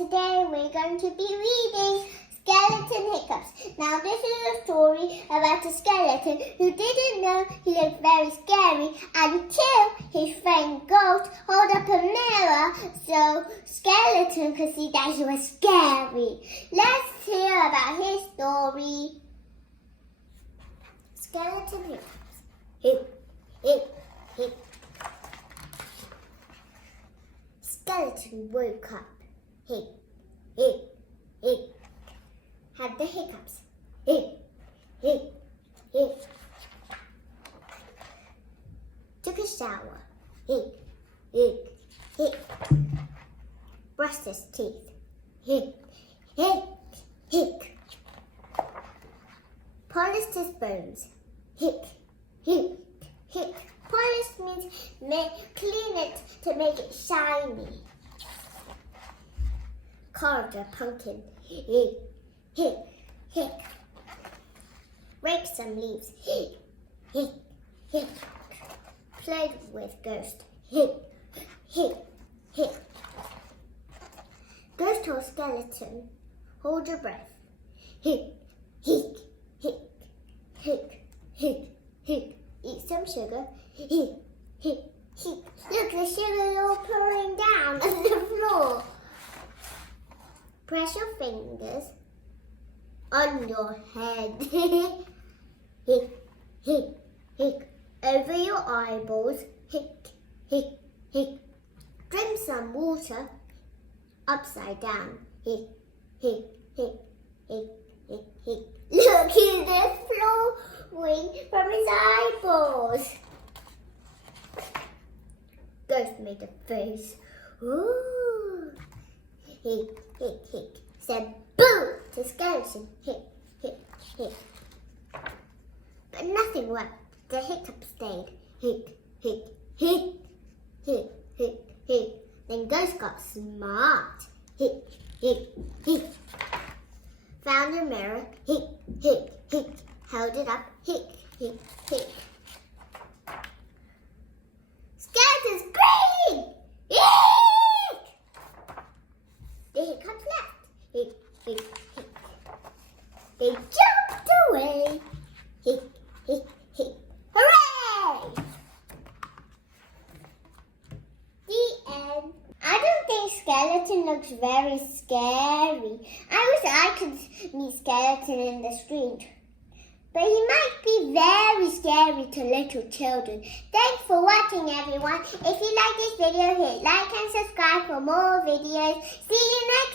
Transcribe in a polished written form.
today we're going to be reading Skeleton Hiccups. Now this is a story about a skeleton who didn't know he looked very scary until his friend Ghost held up a mirror so Skeleton could see that he was scary. Let's hear about his story. Skeleton Hiccups. Hip, hip, hip. Skeleton woke up. Hip, hip, hip. Had the hiccups. Hip, hip, hip. Took a shower. Hip, hip, hip. Brushed his teeth. Hip, hip, hip. Polished his bones. Hip, hip, hip. Polish means clean it to make it shiny. Carved a pumpkin. Hip, hip, hip. Raked some leaves. Hip, hip, hip. Played with Ghost. Hip, hip, hip. Ghost told Skeleton, hold your breath. Hip, hip, hip, hip, hip, hip. Eat some sugar. Hip, hip, hip. Look, the sugar is all pouring down on the floor. Press your fingers on your head. Hip, hip, hip. Over your eyeballs. Hip, hip, hip. Drink some water upside down. Hip, hip, hip, hip, hip, hip. Look, the flowing from his eyeballs. Ghost made a face. Ooh. Hip, hip, hip. Said boo to Skeleton. Hip, hip, hip. But nothing worked. The hiccup stayed. Hip, hip, hip. Hip, hip, hip. Then Ghost got smart. Hip, hip, hip. Found a mirror. Hip, hip, hip. Held it up. Hip, hip, hip. Skeleton's green! Eek! The hiccups left. Hip, hip, hip. They jumped away. Hip, hip, hip. Hooray! The end. I don't think Skeleton looks very scary. I wish I could meet Skeleton in the street. But he might be very scary to little children. Thanks for watching, everyone. If you like this video, hit like and subscribe for more videos. See you next time.